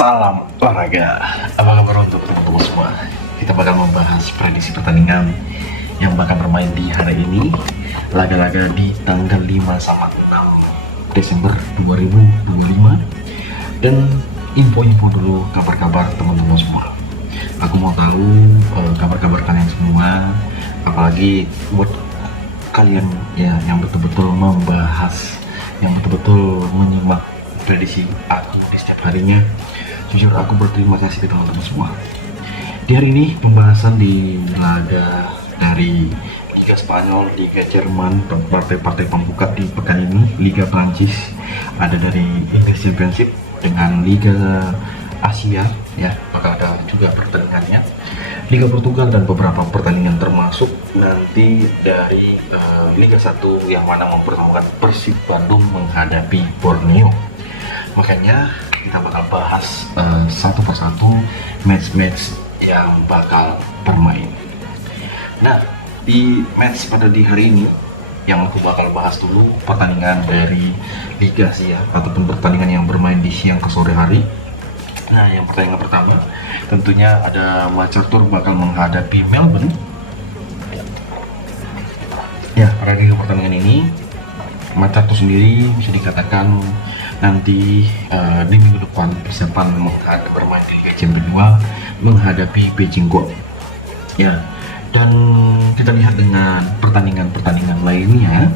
Salam olahraga. Apa kabar untuk teman-teman semua? Kita bakal membahas prediksi pertandingan yang bakal bermain di hari ini, laga-laga di tanggal 5 sama 6 Desember 2025. Dan info-info dulu, kabar-kabar teman-teman semua. Aku mau tahu kabar-kabar kalian semua, apalagi buat kalian ya yang betul-betul membahas, yang betul-betul menyimak prediksi aku di setiap harinya. Jujur aku berterima kasih ke teman-teman semua. Di hari ini pembahasan di laga dari Liga Spanyol, Liga Jerman, partai-partai pembuka di pekan ini, Liga Prancis, ada dari English Championship dengan Liga Asia ya, bakal ada juga pertandingannya, Liga Portugal dan beberapa pertandingan termasuk nanti dari Liga 1 yang mana mempertemukan Persib Bandung menghadapi Borneo. Makanya kita bakal bahas satu persatu match-match yang bakal bermain. Nah, di match pada di hari ini yang aku bakal bahas dulu pertandingan dari Liga Asia ataupun pertandingan yang bermain di siang ke sore hari. Nah, yang pertandingan pertama tentunya ada Manchester bakal menghadapi Melbourne. Ya, pada pertandingan ini Manchester sendiri bisa dikatakan nanti di minggu depan persiapan bermain di Liga Champions 2 menghadapi Beijing Guoan. Ya, dan kita lihat dengan pertandingan-pertandingan lainnya.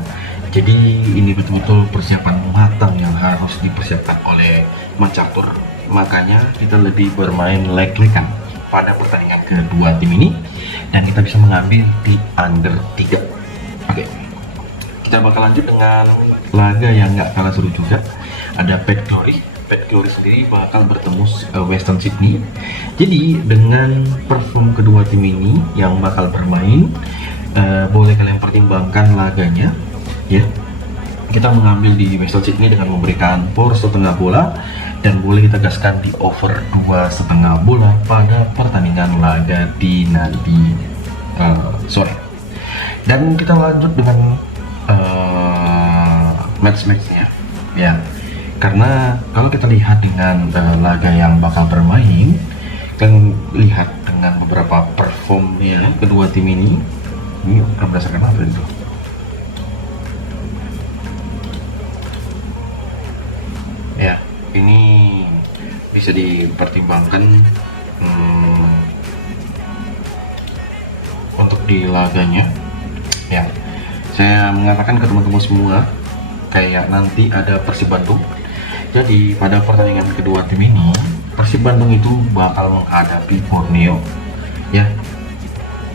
Jadi ini betul-betul persiapan matang yang harus dipersiapkan oleh Manchester. Makanya kita lebih bermain leg-legan pada pertandingan kedua tim ini dan kita bisa mengambil di under 3. Oke, kita bakal lanjut dengan laga yang nggak kalah seru juga. Ada Perth Glory sendiri bakal bertemu Western Sydney. Jadi dengan perform kedua tim ini yang bakal bermain, boleh kalian pertimbangkan laganya ya. Kita mengambil di Western Sydney dengan memberikan for setengah bola dan boleh kita gaskan di over 2,5 bola pada pertandingan laga di nanti sore. Dan kita lanjut dengan match-matchnya ya, karena kalau kita lihat dengan laga yang bakal bermain, kan lihat dengan beberapa performnya kedua tim ini berdasarkan apa itu ya, ini bisa dipertimbangkan untuk di laganya ya. Saya mengatakan ke teman-teman semua kayak nanti ada Persib Bandung. Jadi pada pertandingan kedua tim ini Persib Bandung itu bakal menghadapi Borneo ya.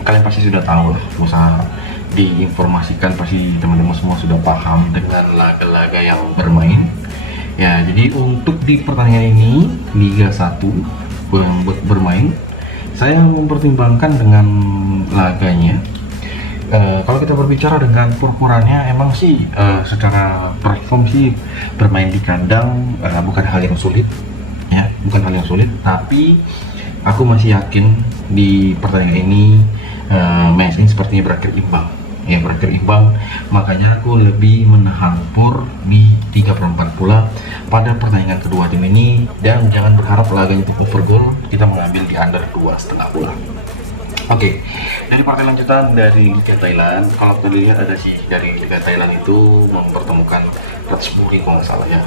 Kalian pasti sudah tahu lah, nggak usah diinformasikan, pasti teman-teman semua sudah paham dengan laga-laga yang bermain ya. Jadi untuk di pertandingan ini Liga 1 yang bermain, saya mempertimbangkan dengan laganya. Kalau kita berbicara dengan ukurannya, emang sih secara perform sih bermain di kandang bukan hal yang sulit ya, bukan hal yang sulit. Tapi aku masih yakin di pertandingan ini match ini sepertinya berakhir imbang ya, berakhir imbang. Makanya aku lebih menahan for di 3/4 bola pada pertandingan kedua tim ini, dan jangan berharap laganya itu over goal, kita mengambil di under 2,5 bola. Oke, dari partai lanjutan dari Liga Thailand, kalau kita lihat ada sih dari Liga Thailand itu mempertemukan Ratchaburi kalau nggak salah ya.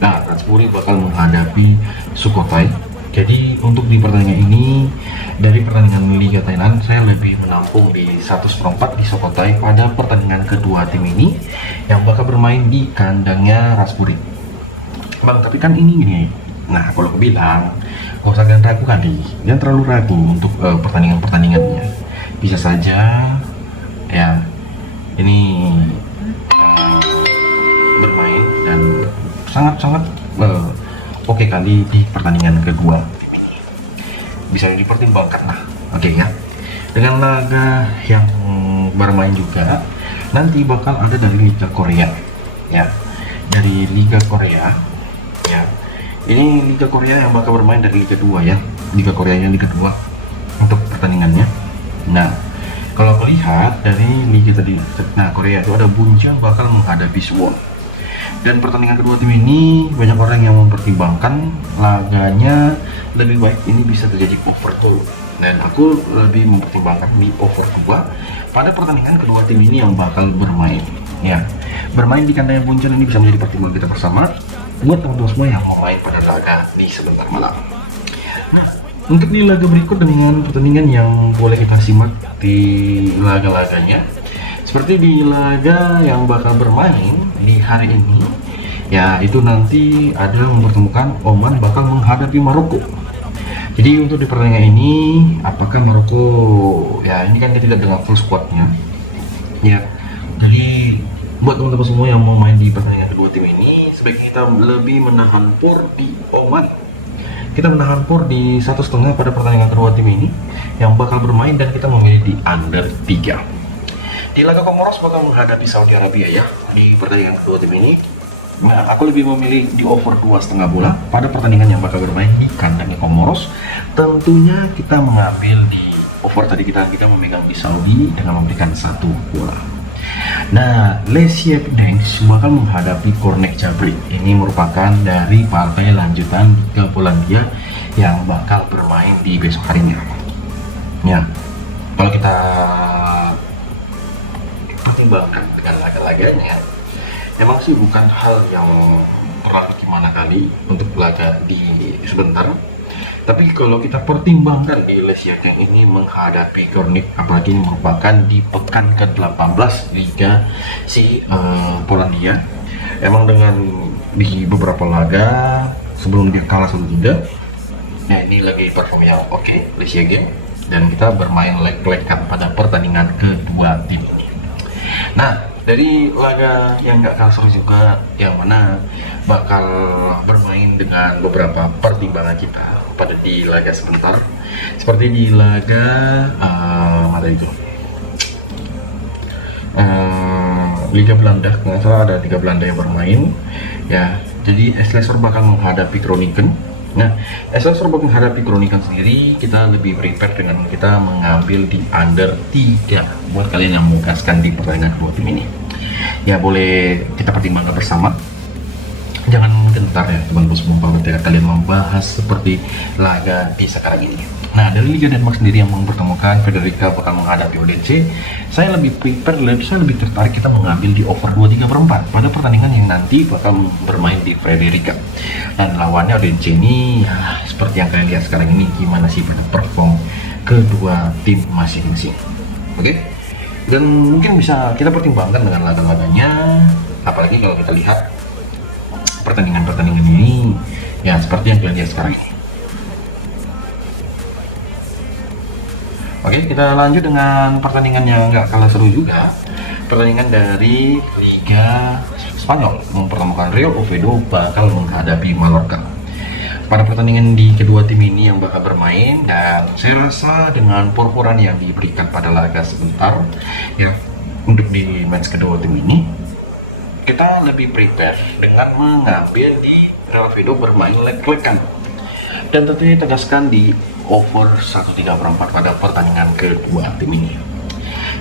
Nah, Ratchaburi bakal menghadapi Sukhothai. Jadi untuk di pertandingan ini, dari pertandingan Liga Thailand, saya lebih menampung di 1/4 di Sukhothai pada pertandingan kedua tim ini yang bakal bermain di kandangnya Ratchaburi. Bang, tapi kan ini gini. Nah, kalau aku bilang, gak usah kalian ragu kali, jangan terlalu ragu untuk pertandingannya. Bisa saja ya ini bermain dan sangat-sangat oke kali di pertandingan kedua. Bisa dipertimbangkan lah. Oke ya. Dengan laga yang bermain juga nanti bakal ada dari Liga Korea ya, dari Liga Korea ya. Ini Liga Korea yang bakal bermain dari Liga 2 ya, Liga Koreanya Liga 2 untuk pertandingannya. Nah, kalau aku lihat dari Liga tadi, nah Korea itu ada Bunjang bakal menghadapi Suwon. Dan pertandingan kedua tim ini banyak orang yang mempertimbangkan laganya lebih baik ini bisa terjadi over dulu. Dan aku lebih mempertimbangkan di over 2 pada pertandingan kedua tim ini yang bakal bermain. Ya, bermain di kandang Buncen ini bisa menjadi pertimbangan kita bersama buat teman-teman semua yang mau main pada laga di sebentar malam. Nah, untuk di laga berikut dengan pertandingan yang boleh kita simak di laga-laganya, seperti di laga yang bakal bermain di hari ini, ya itu nanti ada mempertemukan Oman bakal menghadapi Maroko. Jadi untuk di pertandingan ini, apakah Maroko, ya ini kan kita tidak dengan full squadnya, ya. Jadi buat teman-teman semua yang mau main di pertandingan kedua tim ini, sebaiknya kita lebih menahan por di Oman. Kita menahan por di 1,5 pada pertandingan kedua tim ini yang bakal bermain, dan kita memilih di under 3. Di laga Komoros bakal menghadapi Saudi Arabia ya di pertandingan kedua tim ini. Nah, aku lebih memilih di over 2,5 bola pada pertandingan yang bakal bermain di kandangnya Komoros. Tentunya kita mengambil di over tadi, kita memegang di Saudi dengan memberikan 1 bola. Nah, Lesia Gdańsk bakal menghadapi Kornek Zabrze. Ini merupakan dari partai lanjutan Liga Polandia yang bakal bermain di besok harinya. Ya, kalau kita pertimbangkan dengan laga-laganya, memang sih bukan hal yang terlalu gimana kali untuk laga di sebentar. Tapi kalau kita pertimbangkan di Lesia yang ini menghadapi Kornik, apalagi ini merupakan di pekan ke-18 Liga Polandia, emang dengan di beberapa laga sebelum dia kalah 1-3, ya ini lagi perform yang oke Lesia Gang, dan kita bermain leg-legan pada pertandingan kedua tim ini. Nah, dari laga yang gak kalah seru juga, yang mana bakal bermain dengan beberapa pertimbangan kita pada di laga sebentar, seperti di laga mana itu Liga Belanda, nggak salah ada 3 Belanda yang bermain ya. Jadi Excelsior bakal menghadapi Groningen. Nah, Excelsior bakal menghadapi Groningen sendiri, kita lebih prepare dengan kita mengambil di under 3 buat kalian yang menggaskan di pertandingan kedua tim ini. Ya boleh kita pertimbangkan bersama. Jangan gentar ya teman-teman semua ketika kalian membahas seperti laga di sekarang ini. Nah, dari Liga Denmark sendiri yang mempertemukan Frederica bakal menghadapi ODC, saya lebih tertarik kita mengambil di over 2,3/4 pada pertandingan yang nanti bakal bermain di Frederica. Dan lawannya ODC ini ya, seperti yang kalian lihat sekarang ini, gimana sih pada perform kedua tim masing-masing. Oke? Dan mungkin bisa kita pertimbangkan dengan laga-laganya, apalagi kalau kita lihat pertandingan-pertandingan ini ya seperti yang kalian lihat sekarang ini. Oke, kita lanjut dengan pertandingan yang nggak kalah seru juga, pertandingan dari Liga Spanyol mempertemukan Real Oviedo bakal menghadapi Mallorca. Pada pertandingan di kedua tim ini yang bakal bermain, dan saya rasa dengan pur-puran yang diberikan pada laga sebentar ya untuk di match kedua tim ini, kita lebih prepare dengan mengambil di Real Oviedo bermain leg-legan, dan tentunya tegaskan di over 1,3/4 pada pertandingan kedua tim ini.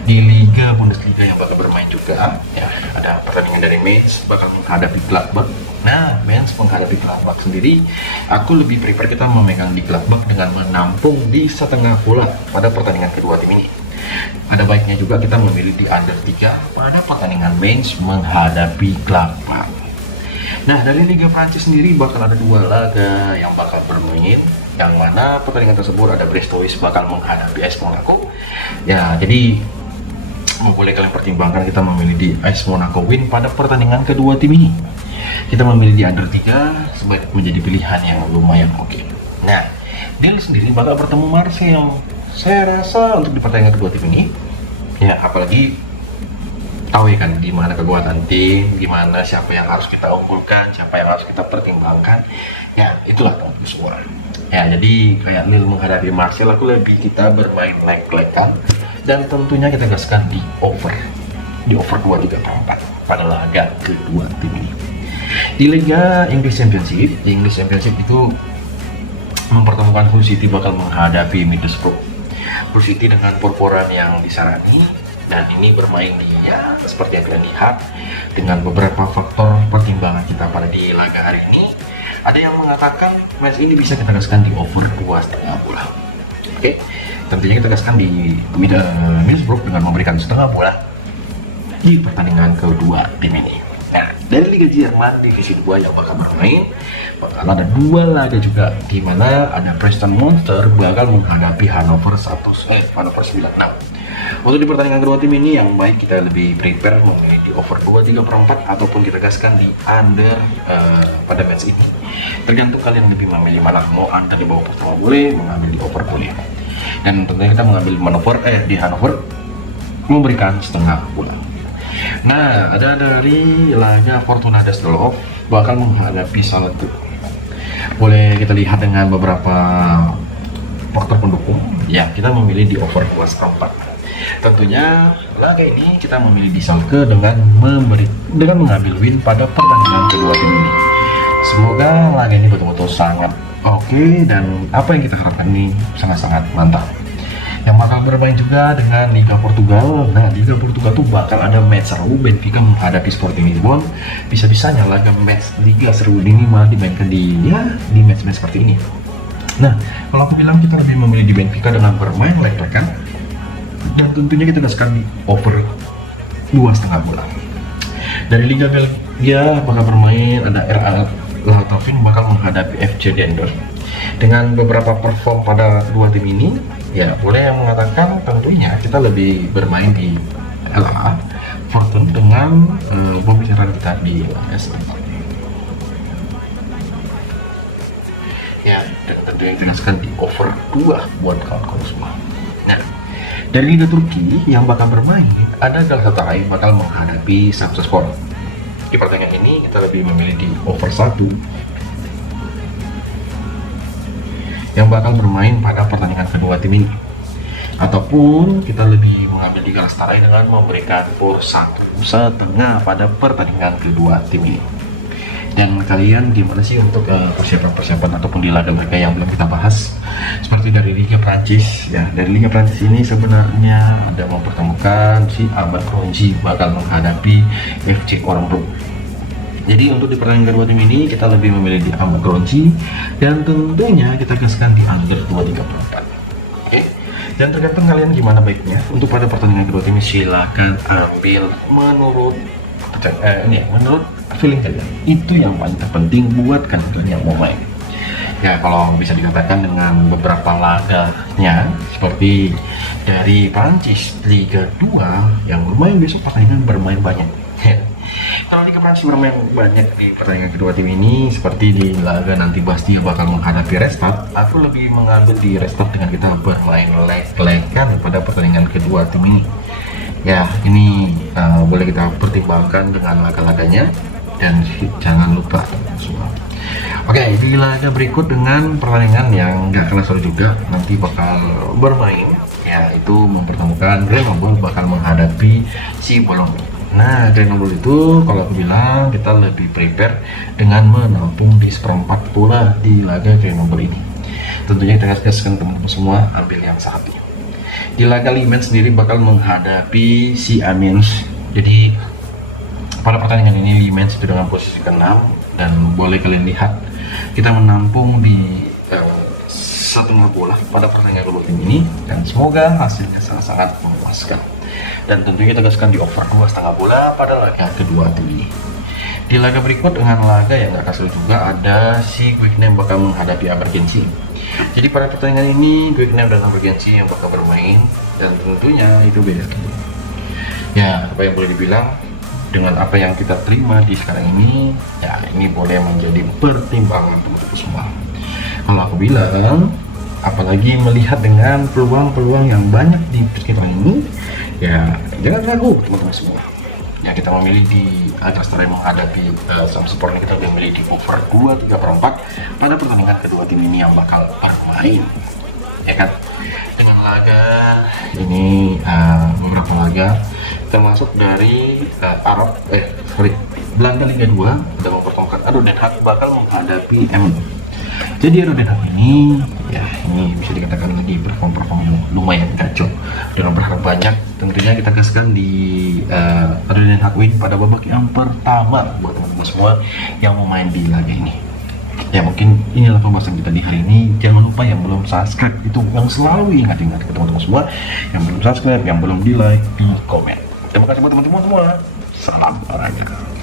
Di Liga Bundesliga yang bakal bermain juga ya, ada pertandingan dari Mainz bakal menghadapi Gladbach. Nah, Mainz menghadapi Gladbach sendiri, aku lebih prepare kita memegang di Gladbach dengan menampung di 1,5 bola pada pertandingan kedua tim ini. Ada baiknya juga kita memilih di under 3 pada pertandingan Mainz menghadapi Gladbach. Nah, dari Liga Prancis sendiri bakal ada 2 laga yang bakal bermain, yang mana pertandingan tersebut ada Brestois bakal menghadapi AS Monaco. Ya, jadi boleh kalian pertimbangkan kita memilih di AS Monaco win pada pertandingan kedua tim ini. Kita memilih di under 3 sebagai menjadi pilihan yang lumayan oke. Nah, Lille sendiri bakal bertemu Marseille. Saya rasa untuk di pertandingan kedua tim ini, ya apalagi tahu ya kan gimana kekuatan tim, gimana siapa yang harus kita unggulkan, siapa yang harus kita pertimbangkan. Ya itulah teman-teman semua. Ya jadi kayak Lille menghadapi Marseille, aku lebih kita bermain leg-legan, dan tentunya kita gaskan di over 2,3/4 pada laga kedua tim ini. Di Liga English Championship, itu mempertemukan Hull City bakal menghadapi Middlesbrough. Hull City dengan pur-puran yang disarani dan ini bermain di ya seperti yang kalian lihat dengan beberapa faktor pertimbangan kita pada di laga hari ini. Ada yang mengatakan match ini bisa kita gaskan di over 2,5 bola. Oke, tentunya kita gaskan di Middlesbrough dengan memberikan setengah bola di pertandingan kedua tim ini. Nah, dari Liga Jerman divisi 2 yang bakal bermain, bakal ada 2 laga juga, di mana ada Preston Monster bakal menghadapi Hannover 96. Untuk di pertandingan kedua tim ini yang baik kita lebih prepare memilih di over 2,3/4 ataupun kita gaskan di under pada match ini. Tergantung kalian lebih memilih mana, mau under di bawah pertama boleh, mengambil di over boleh. Dan tentunya kita mengambil di Hannover memberikan setengah bola. Nah, ada dari laga Fortuna Düsseldorf bakal menghadapi Salzburg. Boleh kita lihat dengan beberapa faktor pendukung. Ya, kita memilih di over 2,4. Tentunya laga ini kita memilih di Salzburg dengan mengambil win pada pertandingan kedua tim ini. Semoga laga ini betul-betul sangat oke dan apa yang kita harapkan ini sangat-sangat mantap. Yang bakal bermain juga dengan Liga Portugal. Nah, Liga Portugal tuh bakal ada match seru Benfica menghadapi Sporting Lisbon. Bisa-bisanya laga match Liga seru ini malah dimainkan di match-match seperti ini. Nah, kalau aku bilang kita lebih memilih di Benfica dengan bermain lek-lekan dan tentunya kita gaskan di over 2,5 bola. Dari Liga Belgia bakal bermain ada RA Lautavin bakal menghadapi FC Denders. Dengan beberapa perform pada dua tim ini, ya boleh yang mengatakan tentunya kita lebih bermain di LA Fortune dengan pembicaraan kita di LS. Ya, dan tentunya kita gaskan di over 2 buat kawan-kawan semua. Nah, dari Liga Turki yang bakal bermain ada Galatasaray bakal menghadapi Samsunspor. Di pertandingan ini kita lebih memilih di over 1 yang bakal bermain pada pertandingan kedua tim ini, ataupun kita lebih mengambil di Galatasaray dengan memberikan for 1,5 pada pertandingan kedua tim ini. Dan kalian gimana sih untuk persiapan ataupun di laga-laga yang belum kita bahas, seperti dari Liga Prancis ya. Dari Liga Prancis ini sebenarnya ada mempertemukan si Abad Ronji bakal menghadapi FC Orenburg. Jadi untuk di pertandingan kedua tim ini kita lebih memilih di Abad Ronji dan tentunya kita gaskan di under 2,3/4. Oke. Dan tergantung kalian gimana baiknya. Untuk pada pertandingan kedua tim silahkan ambil menurut feeling kalian. Itu yang paling terpenting buat kalian yang mau main. Ya, kalau bisa dikatakan dengan beberapa laganya seperti dari Prancis Liga 2 yang bermain besok pertandingan bermain banyak. Kalau Liga Prancis bermain banyak di pertandingan kedua tim ini, seperti di laga nanti Bastia bakal menghadapi Restart, aku lebih mengambil di Restart dengan kita bermain leg-legan pada pertandingan kedua tim ini. Ya, ini boleh kita pertimbangkan dengan laga-laganya dan jangan lupa semua. Oke, di laga berikut dengan pertandingan yang gak kalah seru juga nanti bakal bermain, yaitu mempertemukan Grenoble bakal menghadapi si Bologna. Nah, Grenoble itu kalau aku bilang kita lebih prepare dengan menampung di seperempat bola di laga Grenoble ini. Tentunya kita gaskan teman-teman semua ambil yang satu. Di laga Limen sendiri bakal menghadapi si Amiens. Jadi pada pertandingan ini Limen itu dengan posisi ke-6 dan boleh kalian lihat kita menampung di setengah bola pada pertandingan kedua tim ini dan semoga hasilnya sangat-sangat memuaskan. Dan tentunya kita gaskan di over 2,5 bola pada laga kedua tim ini. Di laga berikut dengan laga yang gak kasih juga ada si Quicknam bakal menghadapi Abergensi. Jadi pada pertandingan ini Quicknam dan Abergensi yang bakal bermain dan tentunya itu beda. Ya, apa yang boleh dibilang dengan apa yang kita terima di sekarang ini, ya ini boleh menjadi pertimbangan teman-teman semua. Kalau aku bilang, apalagi melihat dengan peluang-peluang yang banyak di sekitar ini, ya jangan ragu teman-teman semua. Ya kita memilih di Galatasaray menghadapi Samsunspor ini kita memilih di over 2,3/4 pada pertandingan kedua tim ini yang bakal bermain. Ya kan? Dengan laga ini beberapa laga termasuk dari Belanda Liga 2 dan mempertemukan Den Haag bakal menghadapi Emmen. Jadi Den Haag ini ya ini bisa dikatakan lagi perform lumayan kacau dengan berharap banyak tentunya kita gaskan di Adrenaline Hard Win pada babak yang pertama buat teman-teman semua yang mau main di laga ini. Ya mungkin inilah pembahasan kita di hari ini. Jangan lupa yang belum subscribe, itu yang selalu ingat-ingat ke teman-teman semua, yang belum subscribe, yang belum di like, di komen. Terima kasih buat teman-teman semua. Salam olahraga.